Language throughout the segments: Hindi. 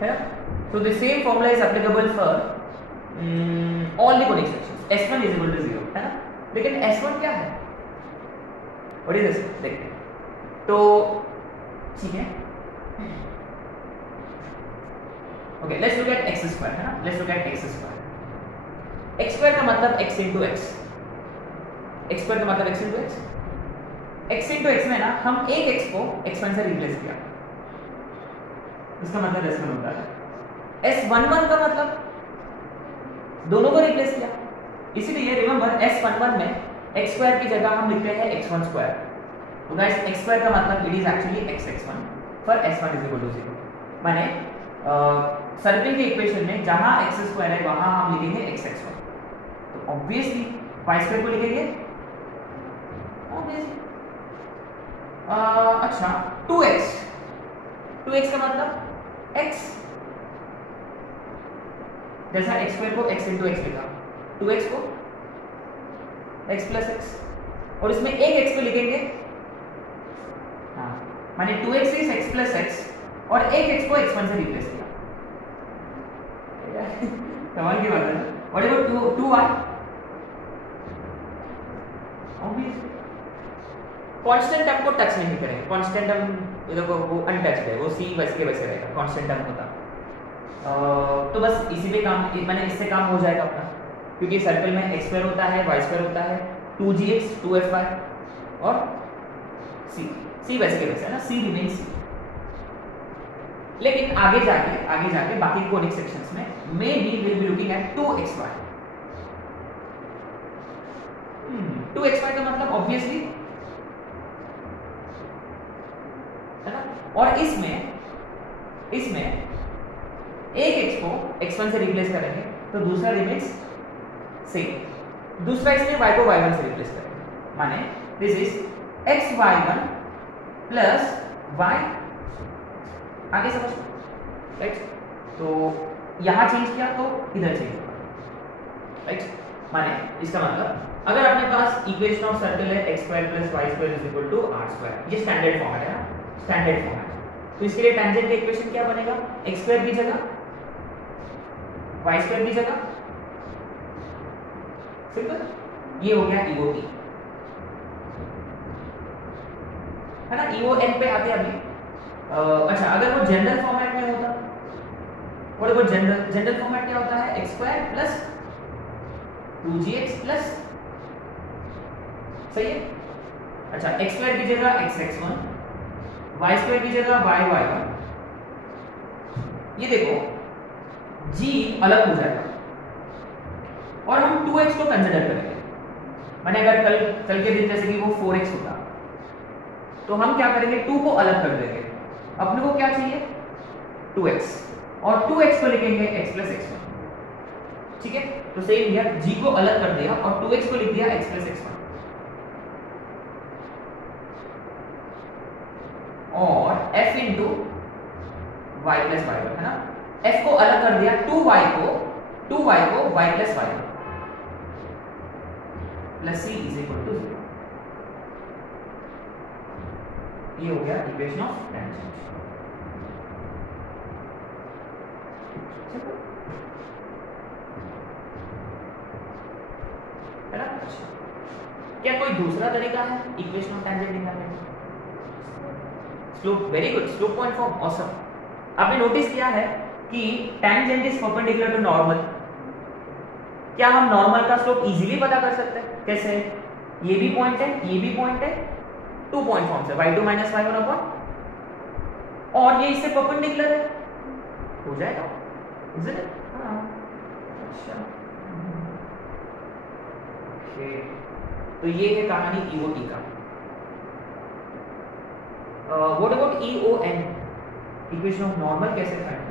है ना? So the same formula is applicable for all the conic sections. S1 is equal to 0, है ना? लेकिन S1 क्या है? What is this? देखते हैं. तो ठीक है. Okay, let's look at x square, है ना? Let's look at x square. x square का मतलब x into x. x square का मतलब x into x. x into x में ना हम एक x को x1 से रिप्लेस किया. इसका मतलब S1 होता है. S11 का मतलब दोनों को रिप्लेस किया. इसीलिए रिमेंबर S11 में x स्क्वायर की जगह हम लिखते हैं x1 स्क्वायर. तो गाइस x स्क्वायर का मतलब it is actually x(x1) for S1 is equal to 0. माने सर्कल के इक्वेशन में जहां x स्क्वायर है वहां हम लिखेंगे x(x1). तो ऑब्वियसली y स्क्वायर को लिखेंगे ऑब्वियसली अच्छा 2x का मतलब x, जैसा x स्क्वायर को x into x लिखा, 2x को x plus x, और इसमें एक x को लिखेंगे, हाँ माने 2x is x plus x और एक x को x1 से रिप्लेस किया. सवाल की बात है ना. What about 2y? Obviously constant term को टच नहीं करेंगे. कांस्टेंट टर्म देखो वो अनटच्ड है, वो c वैसे के वैसे रहेगा. कांस्टेंट टर्म होता तो बस इसी पे काम, मैंने इससे काम हो जाएगा अपना, क्योंकि सर्कल में x स्क्वायर होता है, y स्क्वायर होता है, 2gx 2fy और c वैसे के वैसे है ना. c remains c. लेकिन आगे जाके बाकी कोनिक सेक्शंस में may be will be looking at 2xy. 2xy का मतलब ऑब्वियसली है ना. और इसमें एक x को x1 से रिप्लेस करेंगे तो दूसरा रिमेन्स सेम. दूसरा इसमें y को y1 से रिप्लेस करेंगे, माने this is xy1 plus y. आगे समझ राइट. तो यहां चेंज किया तो इधर चेंज होगा राइट. माने इसका मतलब अगर अपने पास इक्वेशन ऑफ सर्कल है x square plus y square is equal to r square, ये स्टैंडर्ड फॉर्मेट है ना, स्टैंडर्ड फॉर्मेट. तो इसके लिए टेंजेंट का इक्वेशन क्या बनेगा? x स्क्वायर की जगह y स्क्वायर की जगह, सिंपल. ये हो गया EOT है ना. EON पे आते हैं अभी. अच्छा अगर वो जनरल फॉर्मेट में होता, और वो जनरल फॉर्मेट क्या होता है? x square plus 2gx plus, सही है. अच्छा x स्क्वायर की जगह x(x1), y स्क्वायर की जगह y(y1). ये देखो g अलग हो जाएगा और हम 2x को कंसीडर करेंगे. माने अगर कल के दिन जैसे कि वो 4x होता तो हम क्या करेंगे? 2 को अलग कर देंगे. अपने को क्या चाहिए? 2x, और 2x को लिखेंगे x plus x1. ठीक है. तो सेम हियर g को अलग कर दिया और 2x को लिख दिया x plus x1. और f into y plus y1 है ना. f को अलग कर दिया, 2y को y plus y1 plus c is equal to 0. ये हो गया इक्वेशन ऑफ टेंजेंट. है ना. क्या कोई दूसरा तरीका है इक्वेशन ऑफ टेंजेंट निकालने का? Slope, very good. Slope point form, awesome. आपने नोटिस किया है कि tangent is perpendicular to normal. क्या हम नॉर्मल का स्लोप इजीली पता कर सकते हैं? कैसे? ये भी पॉइंट है, ये भी पॉइंट है, 2 पॉइंट फॉर्म से y2 माइनस y1 अपॉन, और ये इससे परपेंडिकुलर है, हो जाएगा. Is it? हां. अच्छा ओके. तो ये है कहानी EOT का. What about EON, equation of normal, कैसे फाइंड करें?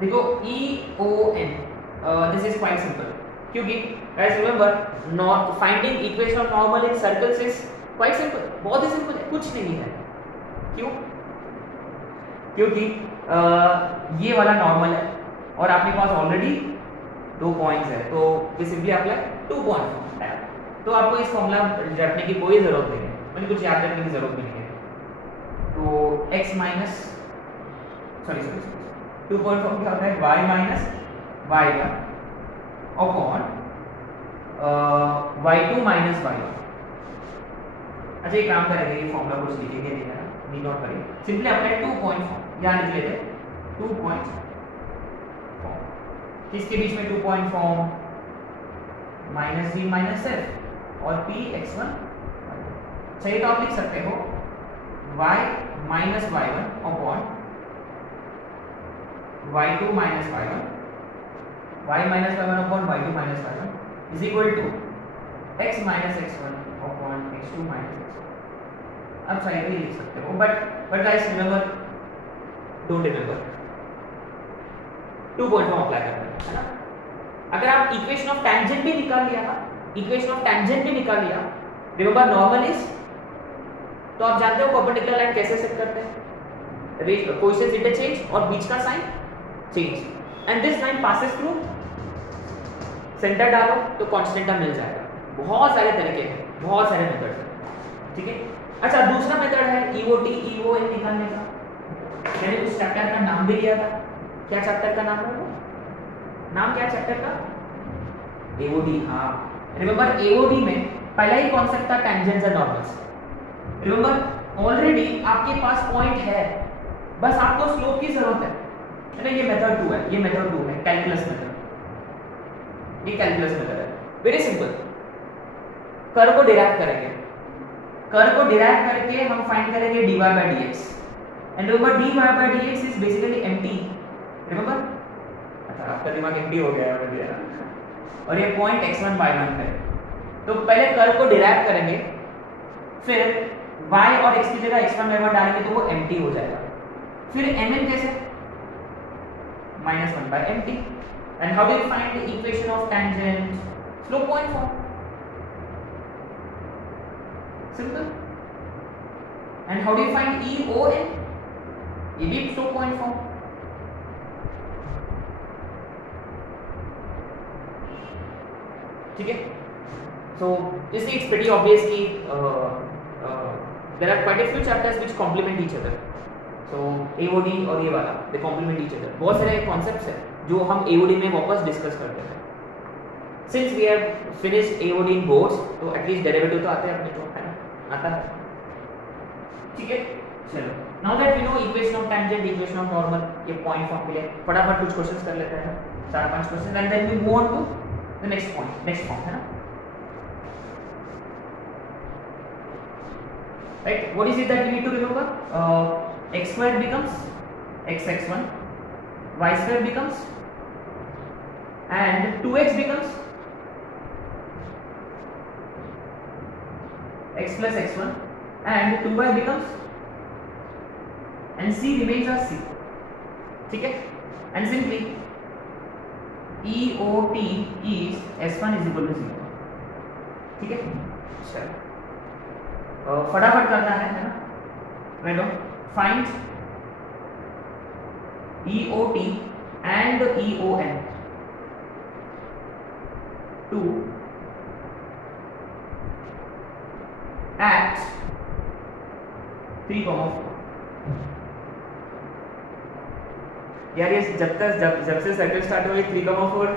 देखो EON, this is quite simple, क्योंकि guys remember finding equation of normal in circles is quite simple. बहुत ही सिंपल है, कुछ नहीं है. क्यों? क्योंकि ये वाला नॉर्मल है और आपके पास ऑलरेडी 2 पॉइंट्स है तो वी सिंपली अप्लाई 2 पॉइंट है। तो आपको इस फॉर्मूला रखने की कोई जरूरत नहीं है, मतलब कुछ याद रखने की जरूरत नहीं है। तो x minus sorry 2 point form क्या होता है, y minus y1 upon y2 minus y1। अच्छा एक काम करेंगे, ये फॉर्मूला कुछ लिखेंगे नहीं है, नीड नॉट करेंगे, सिंपली अप्लाई 2 पॉइंट फॉर्म यहाँ लिख लेते हैं 2 पॉइंट फॉर्म। किसके बीच में 2 point form, minus b minus f और p x1 चाहिए तो आप लिख सकते हो y minus y1 upon y2 minus y1, y minus y1 upon y2 minus y1 is equal to x minus x1 upon x2 minus x1। अब चाहिए तो लिख सकते हो, but guys remember, don't remember 2 point form apply करना है ना। अगर आप इक्वेशन ऑफ टेंजेंट भी निकाल लिया ना, इक्वेशन ऑफ टेंजेंट भी निकाल लिया, रिमेंबर नॉर्मल इज, तो आप जानते हो परपेंडिकुलर लाइन कैसे सेट करते हैं, कोएफिशिएंट इंटरचेंज और बीच का sign change, and this line passes through centre डालो तो कांस्टेंट टर्म मिल जाएगा। बहुत सारे तरीके हैं, बहुत सारे मेथड हैं, ठीक है। अच्छा दूसरा मेथड है EOT EON निकालने का। मैंने उस चैप्टर का नाम भी लिया था, क्या चैप्टर का नाम है वो, नाम क्या चैप्टर का, AOD। हाँ रिमेंबर AOD में पहला ही कॉन्सेप्ट था tangents and normals. Remember already आपके पास पॉइंट है, बस आपको स्लोप की जरूरत है ना। ये मेथड 2 है, ये मेथड 2 है, कैलकुलस मेथड, ये कैलकुलस मेथड है, वेरी सिंपल। कर्व को डिराइव करेंगे, कर्व को डिराइव करके हम फाइंड करेंगे dy by dx, and remember dy by dx is basically empty, remember. अच्छा आपका दिमाग एम्प्टी हो गया है ना, और ये पॉइंट x1 y1 है। तो पहले कर्व को डिराइव करेंगे, फिर y और x की जगह x1 y1 डालेंगे तो वो एम्प्टी हो जाएगा। फिर mn कैसे, -1 by mt, and how do we find the equation of tangent, slope point form, simple। and how do you find EON, ये भी स्लोप पॉइंट फॉर्म। ठीक है, so this is pretty obvious कि there are quite a few chapters which complement each other, so AOD और ये वाला they complement each other। बहुत सारे concepts है जो हम AOD में वापस डिस्कस करते हैं। since we have finished AOD in boards, तो at least derivative तो आते हैं अपने को, है ना, आता है, ठीक है। चलो now that we know equation of tangent, equation of normal, ये पॉइंट फॉर्म के लिए फटाफट कुछ क्वेश्चंस कर लेते हैं, 4-5 question, and then we move on to the next point, next form, है ना। Right, what is it that we need to remember, x squared becomes xx1, y squared becomes, and 2x becomes x plus x1, and 2y becomes, and c remains as c, ठीक है। and simply EOT is s1 is equal to 0, ठीक है। चलो फटाफट करना है ना, right, find EOT and EON to at 3,4। यार ये जब से सर्कल स्टार्ट हुई 3,4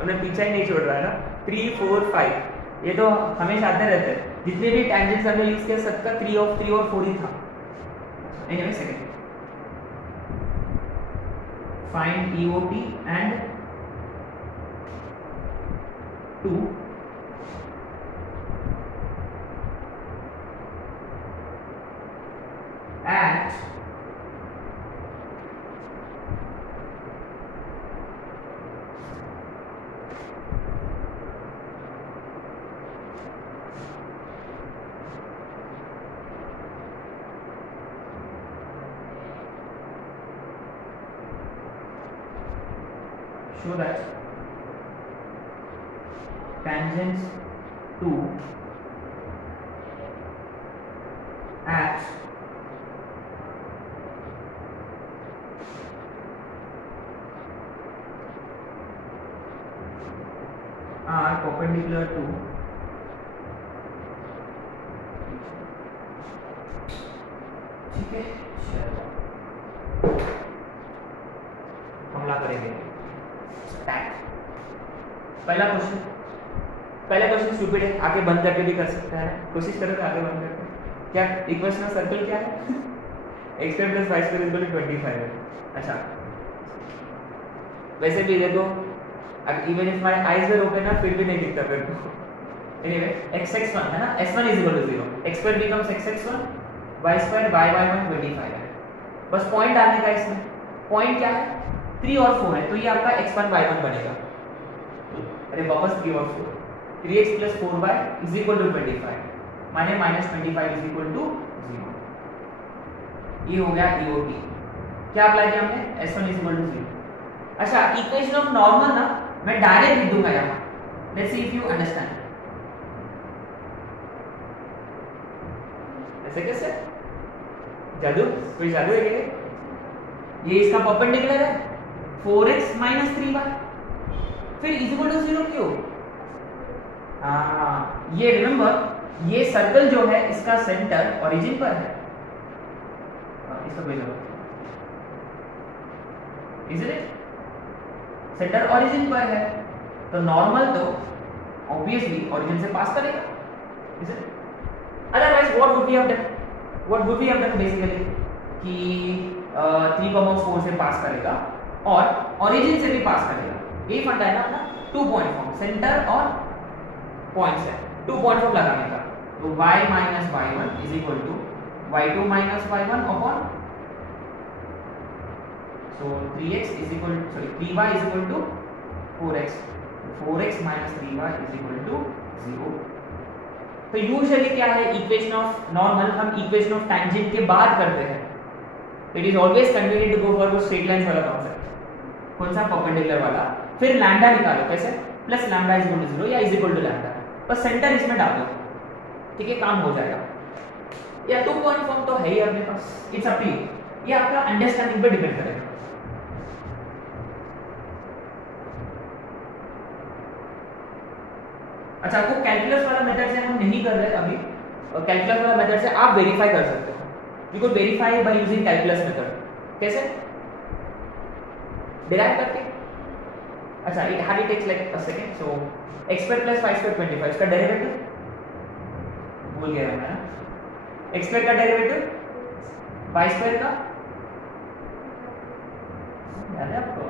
हमने पीछा ही नहीं छोड़ रहा है ना, 3 4 5 ये तो हमेशा आते रहते हैं, जितने भी टेंजेंट्स हमने यूज किया सबका 3 और 4 ही था। Anyway second, find EOT and 2 at show that tangents to at perpendicular to ठीक है, चलो हमला करेंगे। पहला क्वेश्चन स्टूपिड है, आगे बंद करके भी कर सकते हैं, कोशिश करो तो आगे बंद करके। क्या इक्वेशन ऑफ सर्कल क्या है? x square plus y square equal to 25 है। अच्छा, वैसे भी देखो, even if my eyes were open ना, फिर भी नहीं दिखता मेरे को। एनीवे x(x1) है ना, s1 is equal to 0, x square becomes x(x1), y square y(y1) 25 है। बस पॉइंट डालने का इसमें। पॉइंट क्या है? 3 और 4 है, तो ये आपका x1 y1 बनेगा। अरे वापस 3 और 4, 3x plus 4y is equal to 25, माने -25 इज इक्वल टू 0। ये हो गया EOT। क्या अप्लाई किया हमने? s1 is equal to 0। अच्छा, इक्वेशन ऑफ नॉर्मल ना मैं डायरेक्ट लिख दूंगा यहाँ। Let's see if you understand. ऐसे कैसे? जादू? कोई जादू है क्या? ये इसका परपेंडिकुलर है 4x माइनस 3y, फिर इज इक्वल टू 0 क्यों? ये रिमेंबर, ये सर्कल जो है इसका सेंटर ओरिजिन पर है। इसका कोई जवाब इट सेंटर ओरिजिन पर है, तो नॉर्मल तो ऑब्वियसली ओरिजिन से पास करेगा, is it? Otherwise what would we have done basically कि 3,4 से पास करेगा और ओरिजिन से भी पास करेगा। ये फंडा है ना अपना 2 पॉइंट फॉर्म, सेंटर और पॉइंट से 2 पॉइंट फॉर्म लगाने का। तो y minus y1 is equal to y2 minus y1 upon, so 3x is equal, sorry 3y is equal to 4x, 4x minus 3y is equal to 0। तो यूजुअली क्या है, इक्वेशन ऑफ नॉर्मल हम इक्वेशन ऑफ टैंजेंट के बाद करते हैं। It is always convenient to go for वो स्ट्रेट लाइंस वाला कॉन्सेप्ट। कौन सा? परपेंडिकुलर वाला। फिर लैम्डा निकालो, कैसे? Plus lambda is equal to 0 या इज इक्वल टू लैम्डा, बस सेंटर इसमें डाल दो, ठीक है, काम हो जाएगा। या 2 पॉइंट फॉर्म तो है ही अपने पास, इट्स अप टू यू, ये आपका अंडरस्टैंडिंग पे डिपेंड करेगा। अच्छा, आपको कैलकुलस वाला मेथड से हम नहीं कर रहे अभी, कैलकुलस वाला मेथड से आप वेरीफाई कर सकते हो। You could verify by using calculus method. कैसे? डिराइव करके। अच्छा, it hardly takes like a second. So x square plus y square 25, इसका डेरिवेटिव भूल गया मैं ना, x स्क्वायर का डेरिवेटिव y स्क्वायर का याद है आपको?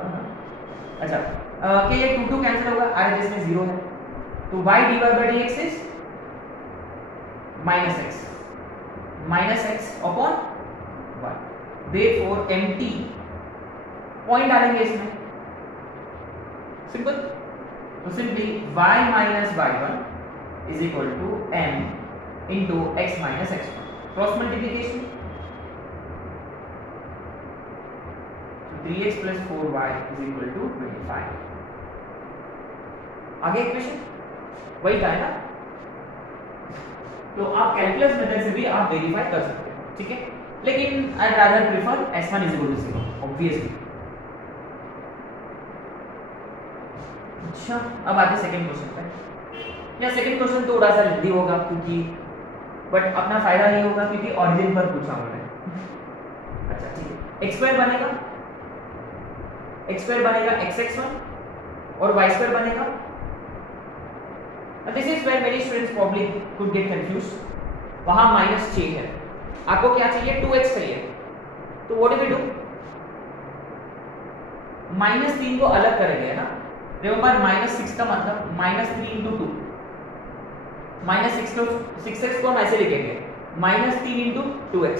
अच्छा, कि ये 2 कैंसिल होगा, RHS में 0 है, तो y dy by dx is minus x upon y। therefore empty point डालेंगे इसमें, सिंपल। तो simply y minus y1 is equal to m into x minus x1, cross multiplication. 3x plus 4y is equal to 25। आगे इक्वेशन वही था ना, तो आप कैलकुलस मेथड से भी आप वेरीफाई कर सकते हो, ठीक है। लेकिन I rather prefer s1 is equal to 0 obviously. अच्छा, अब आते सेकंड क्वेश्चन पे। या सेकंड क्वेश्चन थोड़ा सा जल्दी होगा क्योंकि, बट अपना फायदा ये होगा क्योंकि ऑरिजिन पर पूछा उन्होंने। अच्छा ठीक है, x स्क्वायर बनेगा x(x1) और y स्क्वायर बनेगा। This is where many students probably could get confused। वहां -6 है, आपको क्या चाहिए? 2x चाहिए। तो what do we do? -3 को अलग करेंगे ना। रिमेंबर -6 का मतलब -3 into 2, -6x को हम ऐसे लिखेंगे -3 into 2x,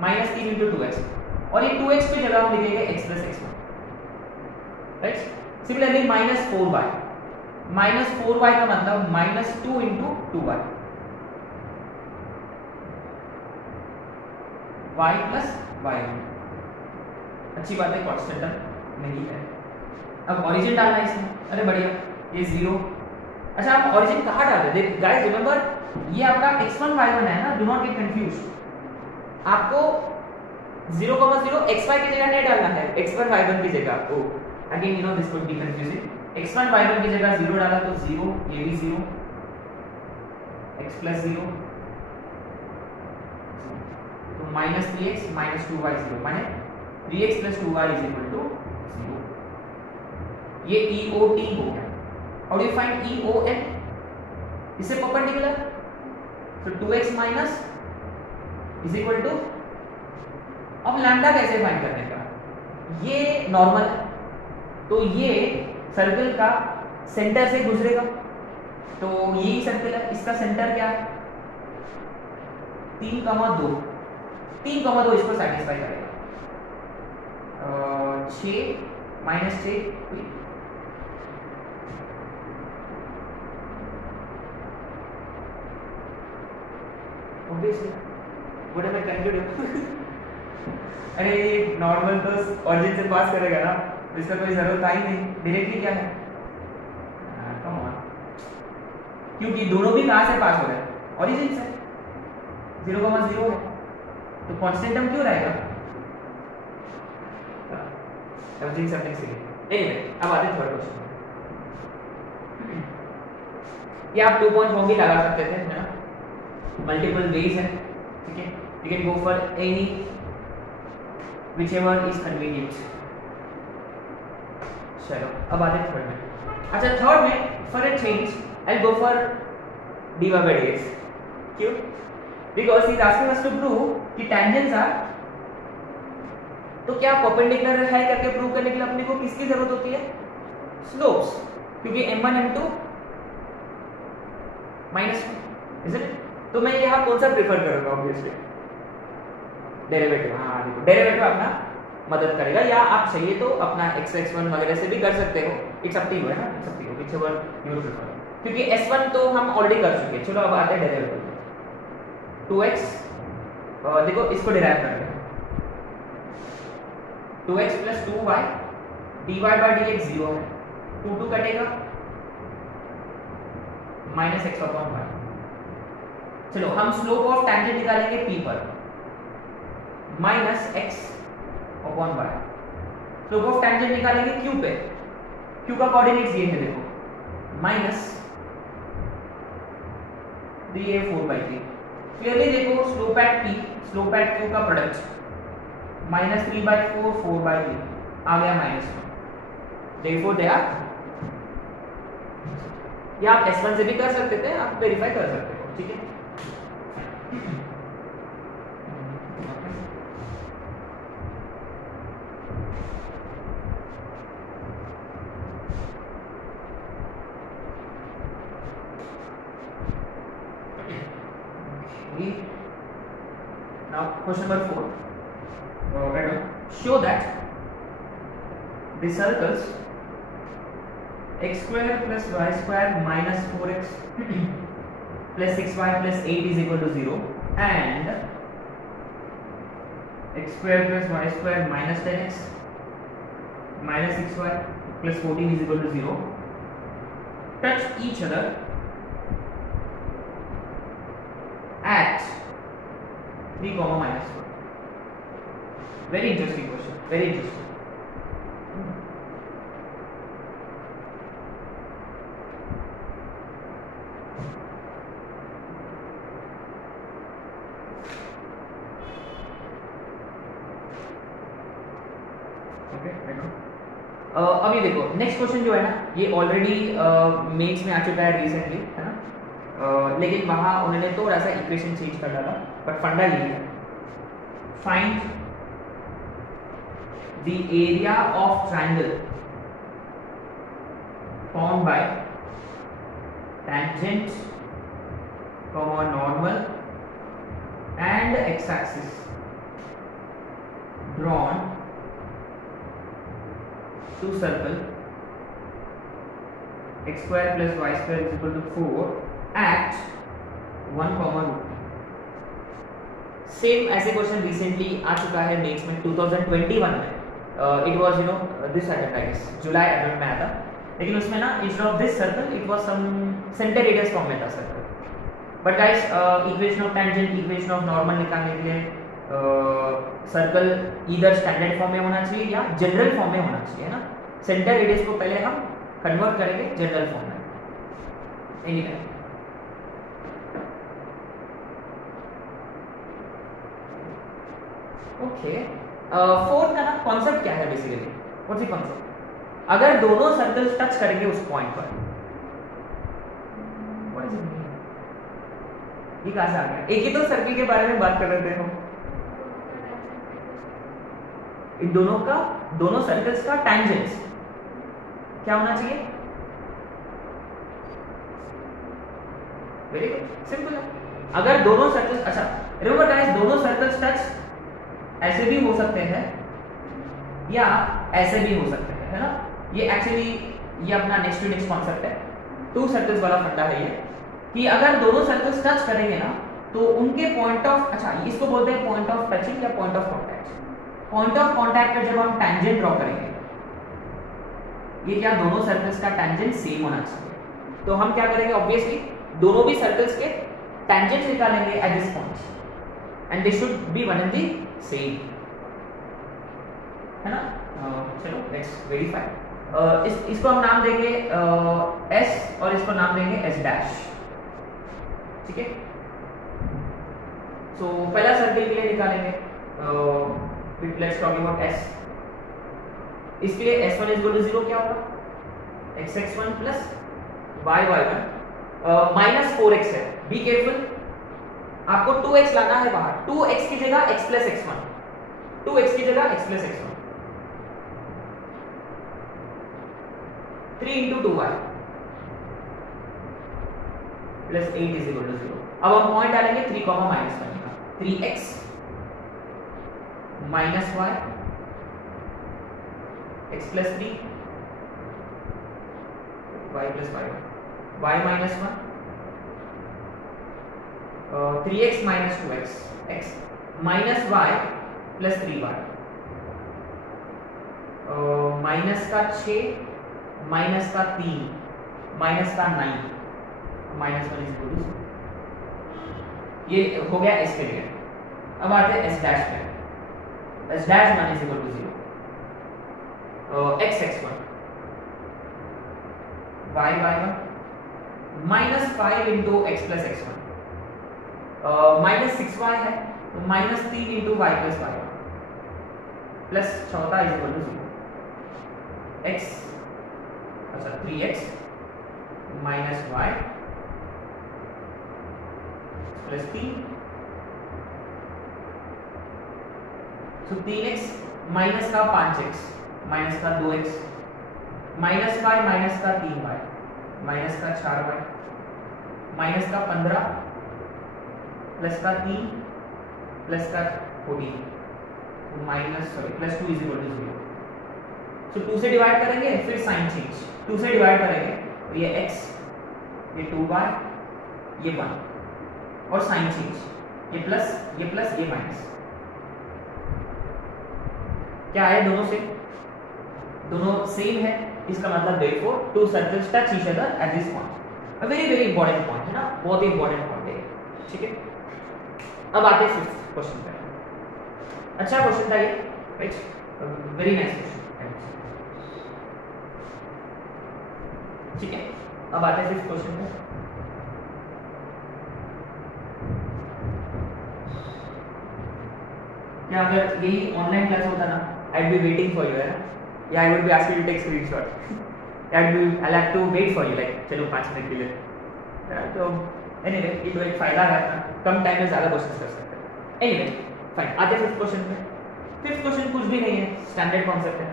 -3 into 2x, और ये 2x पे जगह हम लिखेंगे x plus x1, right. Similarly -4y, -4y का मतलब -2 into 2y, y plus y1। अच्छी बात है, कांस्टेंट नहीं है। अब ओरिजिन डालना है इसमें, अरे बढ़िया, ये 0। अच्छा, आप ओरिजिन कहाँ डाल रहे हैं गाइस? रिमेंबर ये आपका x1 y1 है ना, डू नॉट गेट कंफ्यूज। आपको 0,0 xy की जगह नहीं डालना है, x1 y1 की जगह। आपको again you know this could be confusing, x1 y1 की जगह 0 डाला तो 0, ये भी 0, x प्लस 0 तो माइनस 3x माइनस 2y 0, माने 3x plus 2y is equal to 0। ये EOT हो गया। How do you find EON? इससे परपेंडिकुलर, तो 2x minus is equal to, अब लैम्डा कैसे फाइंड करने का? ये नॉर्मल है तो ये सर्कल का सेंटर से गुजरेगा, तो यही सर्कल है, इसका सेंटर क्या है 3,2, 3,2 इसको सेटिस्फाई करेगा। 6 minus 6 obviously what am I trying to do? अरे नॉर्मल तो ऑरिजिन से पास करेगा ना, तो इसका कोई जरूरत आई नहीं, डायरेक्टली क्या है कम ऑन, क्योंकि दोनों भी कहां से पास हो रहे हैं ऑरिजिन से, 0,0 है तो कांस्टेंट टर्म क्यों रहेगा, समझिंग समथिंग से। एनीवे अब आते हैं थर्ड क्वेश्चन। ये आप 2 पॉइंट फॉर्म भी लगा सकते थे, है ना, मल्टीपल वेज है, ठीक है, you can go for any whichever is convenient। चलो अब आते हैं थर्ड में। अच्छा थर्ड में for a change I go for dy by dx। क्यों? Because he is asking us to prove कि टेंजेंट्स आर, तो क्या परपेंडिकुलर है करके प्रूव करने के लिए अपने को किसकी जरूरत होती है, स्लोप्स, क्योंकि m1 m2 minus, is it? तो मैं यहाँ कौन सा प्रेफर करूंगा, ऑब्वियसली डेरिवेटिव। हाँ देखो डेरिवेटिव अपना मदद करेगा, या आप चाहिए तो अपना x x1 वगैरह से भी कर सकते हो, इट्स अप टू यू है ना, it's up to you whichever you prefer, क्योंकि s1 तो हम ऑलरेडी कर चुके हैं। चलो अब आते हैं डेरिवेटिव 2x, देखो इसको डिराइव करेंगे 2x plus 2y dy by dx 0 है, 2 कटेगा माइनस x अपॉन y। चलो हम स्लोप ऑफ टेंजेंट निकालेंगे p पर, minus x upon y। Slope of tangent निकालेंगे q पे, q का कोऑर्डिनेट्स ये है देखो, माइनस 3a/4/3। क्लियरली देखो slope eight p, slope eight q का प्रोडक्ट माइनस 3/4 4/3 आ गया माइनस 1। देयरफॉर दे आर, या आप s1 से भी कर सकते थे, आप वेरीफाई कर सकते हो, ठीक है। Now question number 4, show that the circles x square plus y square minus 4x plus 6y plus 8 is equal to 0 and x square plus y square minus 10x minus 6y plus 14 is equal to 0 touch each other at 3, minus 1. Very interesting question. Very interesting. अभी देखो नेक्स्ट क्वेश्चन जो है ना, ये ऑलरेडी मेंस में आ चुका है रिसेंटली, है ना, लेकिन वहां उन्होंने थोड़ा सा इक्वेशन चेंज कर डाला, बट फंडा यही है, find the area of triangle formed by tangent, normal and x axis drawn to circle x square plus y square is equal to 4 at 1, same ऐसे क्वेश्चन रिसेंटली आ चुका है मेंस में 2021 में, it was you know this attempt I guess July attempt में आया था, लेकिन उसमें ना instead of this circle it was some centre radius form में था circle. But guys equation of tangent, equation of normal निकालने के लिए सर्कल इधर स्टैंडर्ड फॉर्म में होना चाहिए या जनरल फॉर्म में होना चाहिए, है ना। सेंटर रेडियस को पहले हम कन्वर्ट करेंगे जनरल फॉर्म में एनी टाइम। ओके, फोर्थ का ना कॉन्सेप्ट क्या है बेसिकली, व्हाट्स द कॉन्सेप्ट? अगर दोनों सर्कल्स टच करेंगे उस पॉइंट पर, व्हाट इज इट मीन? ये कहां से आ गया? एक ही तो सर्किल के बारे में बात कर रहे थे हम। इन दोनों सर्कल्स का टेंजेंट्स क्या होना चाहिए? वेरी गुड, सिंपल है। अगर दोनों सर्कल्स, अच्छा रिमेंबर गाइस, दोनों सर्कल्स टच ऐसे भी हो सकते हैं या ऐसे भी हो सकते हैं, है ना? ये एक्चुअली ये अपना नेक्स्ट टू नेक्स्ट कॉन्सेप्ट है, टू सर्कल्स वाला फंडा है ये, कि अगर दोनों सर्कल्स टच करेंगे ना तो उनके पॉइंट ऑफ, अच्छा इसको बोलते हैं पॉइंट ऑफ टचिंग या point of contact. Point of contact पर जब हम टैंजेंट ड्रॉ करेंगे, ये क्या दोनों सर्कल्स का टैंजेंट सेम होना चाहिए, तो हम क्या करेंगे? ऑब्वियसली दोनों भी सर्कल्स के टैंजेंट निकालेंगे at this point and they should be one and the same, है ना? चलो लेट्स वेरीफाई। इसको हम नाम देंगे S और इसको नाम देंगे S डैश, ठीक है? सो पहला सर्कल के लिए निकालेंगे, लेट्स टॉक अबाउट S। इसके लिए S1 इज इक्वल टू 0 क्या होगा? x(x1) plus y(y1) minus 4x है। बी केयरफुल, आपको 2x लाना है बाहर, 2x की जगह x प्लस x1, 2x की जगह x plus x1, 3 into 2y plus 8 is equal to 0। अब हम पॉइंट डालेंगे 3 कॉमा माइनस करने का, 3x minus y x plus 3 y plus y minus 1 3x minus 2x x minus y plus 3y minus का 6 माइनस का 3 माइनस का 9 माइनस 1 इज इक्वल टू 0। ये हो गया S के लिए। अब आते हैं S डैश पे, S dash 1 is equal to 0, x(x1) y(y1) minus 5 into x plus x1, minus 6y है तो minus 3 into y plus y1 plus 14 is equal to 0। x, अच्छा 3x माइनस y प्लस 3, तो 3x माइनस का 5x माइनस का 2x माइनस 5 माइनस का 3y माइनस का 4y माइनस का 15 प्लस का 3 प्लस का 14, तो minus plus 2 is equal to 0। तो 2 से डिवाइड करेंगे, फिर साइन चेंज, 2 से डिवाइड करेंगे तो ये x, ये 2y, ये 1 और साइन चेंज, ये प्लस ये माइनस। क्या है? दोनों से दोनों सेम है, इसका मतलब therefore two circles touch each other at this point। a very very important point है ना, बहुत ही important point है, ठीक है? अब आते हैं फिफ्थ क्वेश्चन पे। अच्छा क्वेश्चन था ये, राइट? वेरी नाइस क्वेश्चन, ठीक है? अब आते हैं फिफ्थ क्वेश्चन पे। क्या अगर यही ऑनलाइन क्लास होता ना, I'd be waiting for you, है ना? Yeah, I would be asking you to take screenshot. I'll have to wait for you, like चलो 5 मिनट के लिए, तो anyway ये तो एक फायदा है अपना, कम टाइम में ज़्यादा क्वेश्चन कर सकते हैं। anyway फाइन, आते फिफ्थ क्वेश्चन पे। फिफ्थ क्वेश्चन कुछ भी नहीं है, स्टैंडर्ड कॉन्सेप्ट है।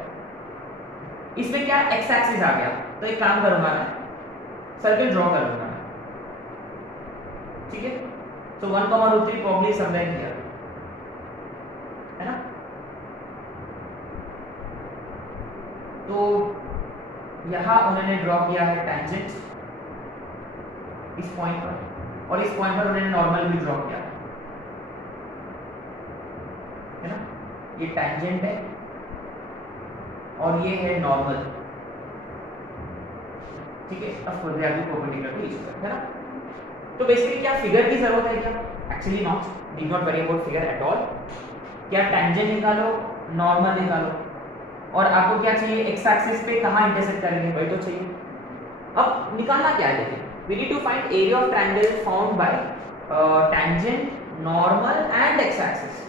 इसमें क्या एक्स एक्सिस आ गया, तो एक काम करूंगा मैं, सर्किल ड्रॉ कर लूंगा, ठीक है? तो 1,3 प्रॉब्ली समवेयर हियर, है ना? तो यहां उन्होंने ड्रॉ किया है टैंजेंट इस पॉइंट पर, और इस पॉइंट पर उन्होंने नॉर्मल भी ड्रॉ किया है ना? ये टैंजेंट है और ये है नॉर्मल, ठीक है? Of course they are perpendicular to each other, है ना? तो बेसिकली क्या फिगर की जरूरत है क्या? Actually not, did not worry about figure at all. क्या टैंजेंट निकालो, नॉर्मल निकालो, और आपको क्या चाहिए? एक्स एक्सिस पे कहां इंटरसेक्ट करेंगे, वही तो चाहिए। अब निकालना क्या है, देखिए we need to find area of triangle formed by tangent, normal and x axis।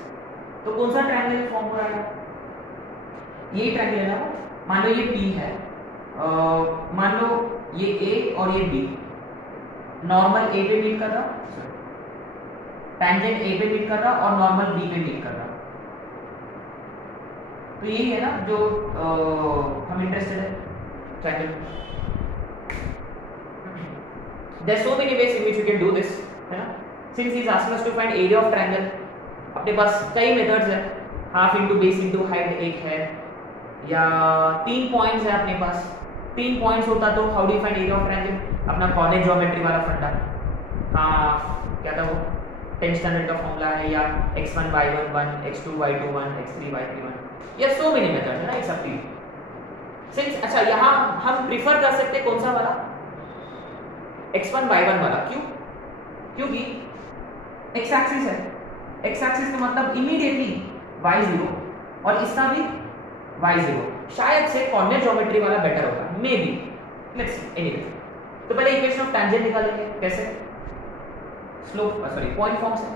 तो कौन सा ट्रायंगल फॉर्म हो रहा है, यही ट्रायंगल है ना। मान लो ये P है, मान लो ये A और ये B, नॉर्मल A पे मीट कर रहा, टेंजेंट A पे मीट कर रहा और नॉर्मल B पे मीट कर रहा। तो यही है ना जो हम इंटरेस्टेड है triangle. There are so many ways in which you can do this, है ना। Since he is asking us to find area of triangle, अपने पास कई मेथड्स है, half into base into height एक है, या 3 पॉइंट्स है अपने पास। 3 पॉइंट्स होता तो how do you find area of triangle, अपना कॉर्डिनेट ज्योमेट्री वाला फंडा, हाँ क्या था वो 10th स्टैंडर्ड का फॉर्मूला है, या x1 y1 1, x2 y2 1, x3 y3 1, या सो मेनी मेथड्स है ना, एक सब सिंस। अच्छा यहाँ हम प्रिफर कर सकते कौन सा वाला, x1 y1 वाला, क्यों, क्योंकि x एक्सिस है, x एक्सिस का मतलब इमीडिएटली y0 और इसका भी y0, शायद से कोऑर्डिनेट ज्योमेट्री वाला बेटर होगा, may be, let's see. Anyway तो पहले इक्वेशन ऑफ टेंजेंट निकालेंगे, कैसे, स्लोप सॉरी पॉइंट फॉर्म से,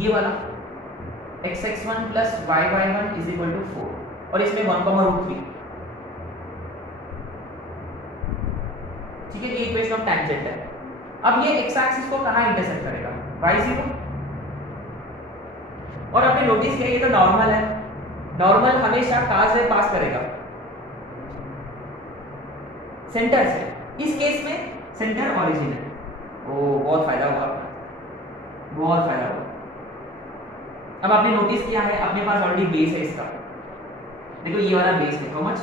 ये वाला x(x1 + y(y1) = 4 और इसमें 1,√3, ठीक है, ये इक्वेशन ऑफ टेंजेंट है। अब ये x एक्सिस को कहां इंटरसेक्ट करेगा, y0, और आपने नोटिस किया ये तो नॉर्मल है, नॉर्मल हमेशा कहां से पास करेगा, सेंटर से। इस केस में सेंटर ओरिजिन है। ओ बहुत फायदा हुआ, बहुत फायदा हुआ। अब आपने नोटिस किया है अपने पास ऑलरेडी बेस है इसका, देखो ये वाला बेस है, हाउ मच,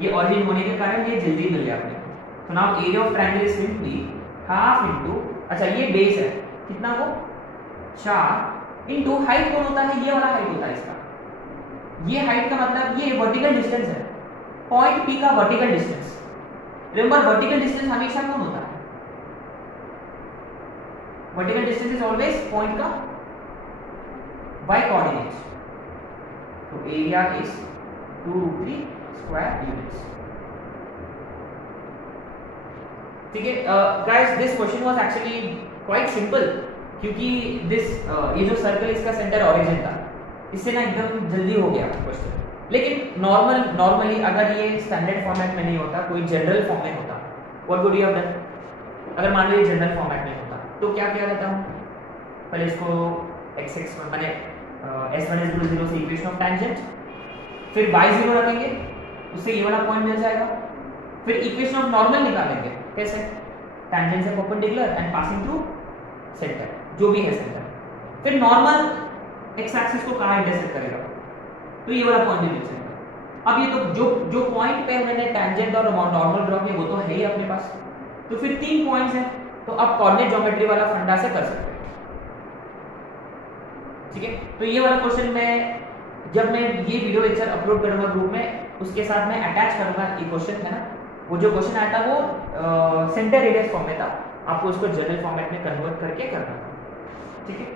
ये ओरिजिन होने के कारण ये जल्दी मिल गया आपने। तो now area of triangle is simply half into, अच्छा ये बेस है कितना, वो 4 इंटू हाइट कौन होता है, ये वाला हाइट होता है इसका। ये हाइट का मतलब ये वर्टिकल डिस्टेंस है, पॉइंट P का vertical distance. Remember vertical distance हमेशा कौन होता है, vertical distance is always point का y कोऑर्डिनेट्स। तो एरिया इज 2√3 स्क्वायर यूनिट्स, ठीक है। Guys this question was actually quite simple, क्योंकि दिस ये जो सर्कल इसका सेंटर ओरिजिन था, इससे ना एकदम जल्दी हो गया क्वेश्चन। लेकिन नॉर्मली अगर ये स्टैंडर्ड फॉर्मेट में नहीं होता, कोई जनरल फॉर्म में होता, what would you have done, अगर मान लो ये जनरल फॉर्मेट में होता तो क्या किया जाता हूँ, पहले इसको x(x1) माने s1 = 0 से इक्वेशन ऑफ टेंजेंट, फिर y0 रखेंगे, उससे ये वाला पॉइंट मिल जाएगा, फिर इक्वेशन ऑफ नॉर्मल निकालेंगे, कैसे, टेंजेंट से perpendicular and passing through centre, जो भी है सेंटर, फिर नॉर्मल x एक्सिस को कहां इंटरसेक्ट करेगा, तो ये वाला पॉइंट भी मिल जाएगा। अब ये तो जो पॉइंट पे मैंने टेंजेंट और नॉर्मल ड्रॉ किया वो तो है ही अपने पास, तो फिर 3 पॉइंट्स हैं, तो अब कोऑर्डिनेट ज्योमेट्री वाला फंडा से कर सकते हैं, ठीक है। तो ये वाला क्वेश्चन मैं जब मैं ये वीडियो लेक्चर अपलोड करूंगा ग्रुप में, उसके साथ मैं अटैच करूंगा ये क्वेश्चन, है ना। वो जो क्वेश्चन आया था वो सेंटर रेडियस फॉर्म में था, आपको उसको जनरल फॉर्मेट में कन्वर्ट करके करना था, ठीक है।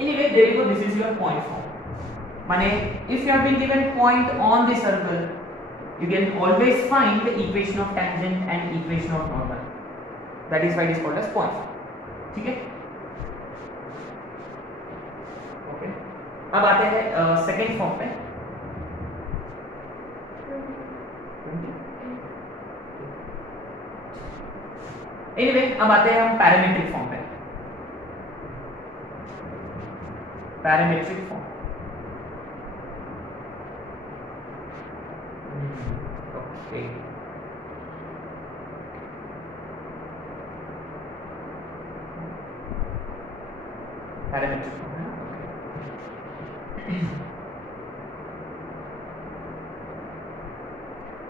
Anyway there you go, this is your point form, माने if you have been given point on the circle you can always find the equation of tangent and equation of normal, that is why it is called as point, ठीक है। ओके, अब आते हैं सेकेंड फॉर्म पे, एनीवे अब आते हैं हम पैरामीट्रिक फॉर्म पे, parametric form, okay. Parametric form है, okay.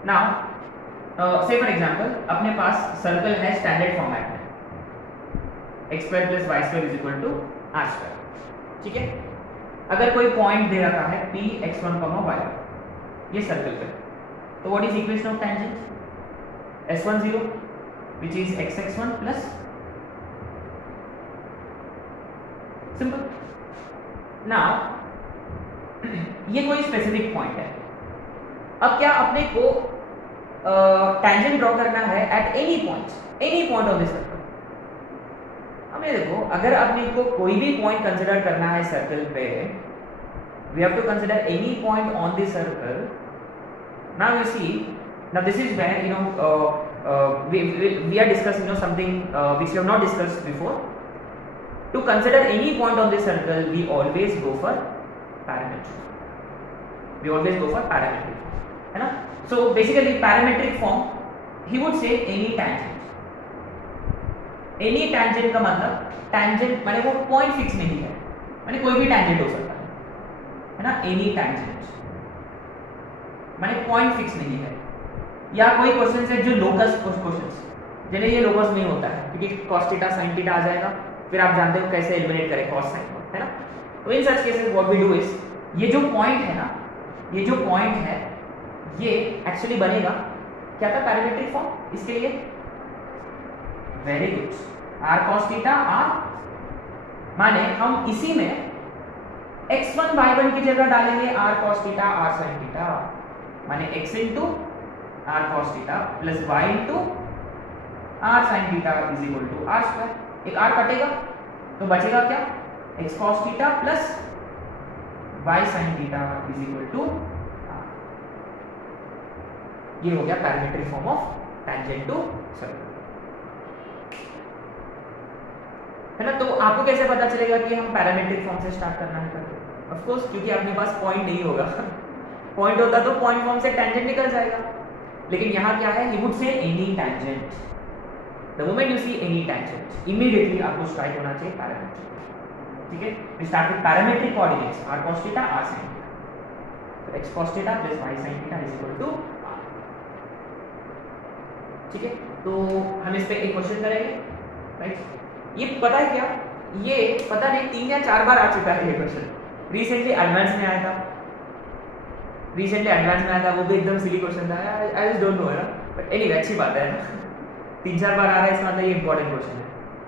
Now, say for example, अपने पास सर्कल है स्टैंडर्ड फॉर्मेट में, x² + y² = r², ठीक है। अगर कोई पॉइंट दे रखा है P x1, y, ये सर्कल पे, तो what is equation of tangent, s10 which is x(x1) plus simple। now ये कोई स्पेसिफिक पॉइंट है, अब क्या अपने को टेंजेंट ड्रॉ करना है at any point of the circle. अब ये देखो, अगर अपने को कोई भी पॉइंट कंसिडर करना है सर्कल पे, we have to consider any point on the circle. Now you see, now this is where we are discussing something which we have not discussed before. To consider any point on the circle, we always go for parametric है ना। So basically parametric form, he would say any tangent का मतलब tangent माने वो पॉइंट फिक्स नहीं है, माने कोई भी tangent हो सकता है ना। any tangent माने पॉइंट फिक्स नहीं है, या कोई क्वेश्चन है जो लोकस क्वेश्चंस, जिन्हें ये लोकस नहीं होता है क्योंकि cos थीटा sin थीटा आ जाएगा, फिर आप जानते हो कैसे एलिमिनेट करें cos sin को, है ना। तो in such cases what we do is, ये जो पॉइंट है ना, ये जो पॉइंट है ये एक्चुअली बनेगा क्या था, पैरामीट्रिक फॉर्म इसके लिए। Very good, r cos theta r, माने हम इसी में x1 y1 की जगह डालेंगे r cos theta r sin theta, माने x into r cos theta plus y into r sin theta is equal to r square. एक r कटेगा तो बचेगा क्या, x cos theta plus y sin theta is equal to r। ये हो गया parametric form of tangent to circle, है ना। तो आपको कैसे पता चलेगा कि हम पैरामीट्रिक फॉर्म से स्टार्ट करना है करके? ऑफ कोर्स क्योंकि अपने पास पॉइंट नहीं होगा पॉइंट होता तो पॉइंट फॉर्म से टेंजेंट निकल जाएगा, लेकिन यहाँ क्या है, he would say any tangent. The moment you see any tangent, immediately आपको स्ट्राइक होना चाहिए पैरामीट्रिक। ठीक है, we start with parametric coordinates r cos theta r sin theta, so x cos theta plus y sin theta is equal to r। ठीक है, तो हम इस पे एक क्वेश्चन करेंगे, राइट। ये पता है क्या, ये पता नहीं 3 या 4 बार आ चुका है ये क्वेश्चन, रिसेंटली एडवांस में आया था, वो भी एकदम सिली क्वेश्चन था, आई जस्ट डोंट नो, है ना। बट एनीवे अच्छी बात है ना 3-4 बार आ रहा है, इसका मतलब ये इंपॉर्टेंट क्वेश्चन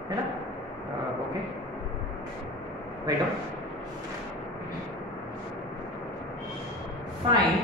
है ना। Okay, wait on, find